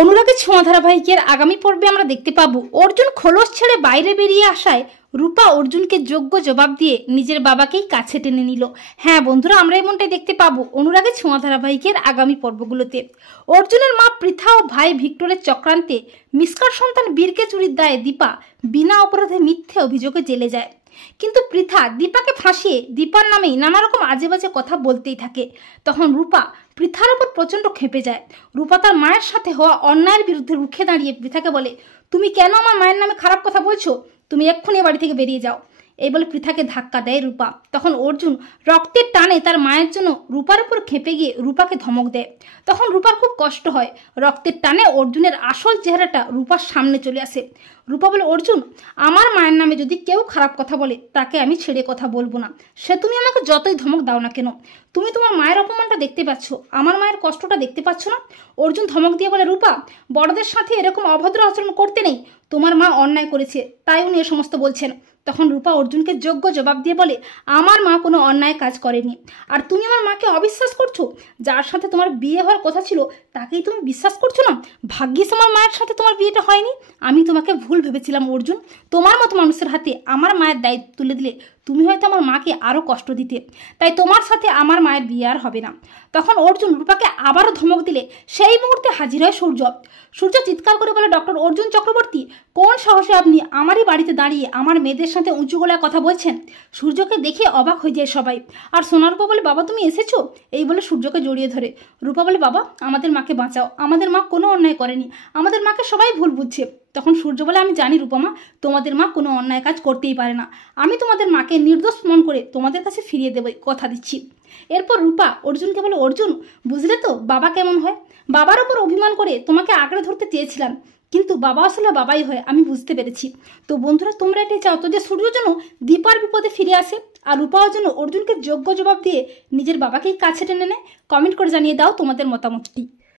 অনুরাগের ছোঁয়া ধারাবাহিকের আগামী পর্বে আমরা দেখতে পাবো অর্জুন খোলস ছেড়ে বাইরে বেরিয়ে আসায় রূপা অর্জুনকে যোগ্য জবাব দিয়ে নিজের বাবাকেই কাছে টেনে নিল। হ্যাঁ বন্ধুরা, আমরা এমনটাই দেখতে পাবো অনুরাগের ছোঁয়া ধারাবাহিকের আগামী পর্বগুলোতে। অর্জুনের মা পৃথা ও ভাই ভিক্টরের চক্রান্তে মিসকার সন্তান বীরকে চুরির দায়ে দীপা বিনা অপরাধে মিথ্যে অভিযোগে জেলে যায়। কিন্তু পৃথা দীপাকে ফাঁসিয়ে দীপার নামেই নানা রকম আজে বাজে কথা বলতেই থাকে। তখন রূপা পৃথার উপর প্রচন্ড খেপে যায়। রূপা তার মায়ের সাথে হওয়া অন্যায়ের বিরুদ্ধে রুখে দাঁড়িয়ে পৃথাকে বলে, তুমি কেন আমার মায়ের নামে খারাপ কথা বলছো? তুমি এক্ষুনি বাড়ি থেকে বেরিয়ে যাও। এই বলে পৃথাকে ধাক্কা দেয় রূপা। তখন অর্জুন রক্তের টানে তার মায়ের জন্য রূপার উপর খেপে গিয়ে রূপাকে ধমক দেয়। তখন রূপার খুব কষ্ট হয়। রক্তের টানে অর্জুনের আসল চেহারাটা রূপার সামনে চলে আসে। রূপা বলে, অর্জুন, আমার মায়ের নামে যদি কেউ খারাপ কথা বলে তাকে আমি ছেড়ে কথা বলবো না। সে তুমি আমাকে যতই ধমক দাও না কেন। তুমি তোমার মায়ের অপমানটা দেখতে পাচ্ছ, আমার মায়ের কষ্টটা দেখতে পাচ্ছ না? অর্জুন ধমক দিয়ে বলে, রূপা, বড়দের সাথে এরকম অভদ্র আচরণ করতে নেই। তোমার মা অন্যায় করেছে, তাই উনি এ সমস্ত বলছেন। তখন রূপা অর্জুনকে যোগ্য জবাব দিয়ে বলে, আমার মা কোনো অন্যায় কাজ করেনি। আর তুমি আমার মাকে অবিশ্বাস করছো। যার সাথে তোমার বিয়ে হওয়ার কথা ছিল তাকেই তুমি বিশ্বাস করছো না। ভাগ্যিস আমার মায়ের সাথে তোমার বিয়েটা হয়নি। আমি তোমাকে ভুল ভেবেছিলাম অর্জুন। তোমার মতো মানুষের হাতে আমার মায়ের দায়িত্ব তুলে দিলে তুমি হয়তো আমার মাকে আরও কষ্ট দিতে। তাই তোমার সাথে আমার মায়ের বিয়ে আর হবে না। তখন অর্জুন রূপাকে আবারও ধমক দিলে সেই মুহূর্তে হাজির হয় সূর্য। সূর্য চিৎকার করে বলে, ডক্টর অর্জুন চক্রবর্তী, কোন সাহসে আপনি আমারই বাড়িতে দাঁড়িয়ে আমার মেয়েদের সাথে উঁচু গলায় কথা বলছেন? সূর্যকে দেখে অবাক হয়ে যায় সবাই। আর সোনা রূপা বলে, বাবা তুমি এসেছো? এই বলে সূর্যকে জড়িয়ে ধরে। রূপা বলে, বাবা আমাদের মাকে বাঁচাও, আমাদের মা কোনো অন্যায় করেনি, আমাদের মাকে সবাই ভুল বুঝছে। তখন সূর্য বলে, আমি জানি রূপমা, তোমাদের মা কোনো অন্যায় কাজ করতেই পারে না। আমি তোমাদের মাকে নির্দোষ মন করে তোমাদের কাছে ফিরিয়ে দেবো, কথা দিচ্ছি। এরপর রূপা অর্জুনকে বলে, অর্জুন বুঝলে তো বাবা কেমন হয়। বাবার ওপর অভিমান করে তোমাকে আঁকড়ে ধরতে চেয়েছিলাম, কিন্তু বাবা আসলে বাবাই হয়, আমি বুঝতে পেরেছি। তো বন্ধুরা, তোমরা এটাই চাও তো যে সূর্য যেন দীপার বিপদে ফিরে আসে, আর রূপাও যেন অর্জুনকে যোগ্য জবাব দিয়ে নিজের বাবাকেই কাছে টেনে নেয়? কমেন্ট করে জানিয়ে দাও তোমাদের মতামতটি।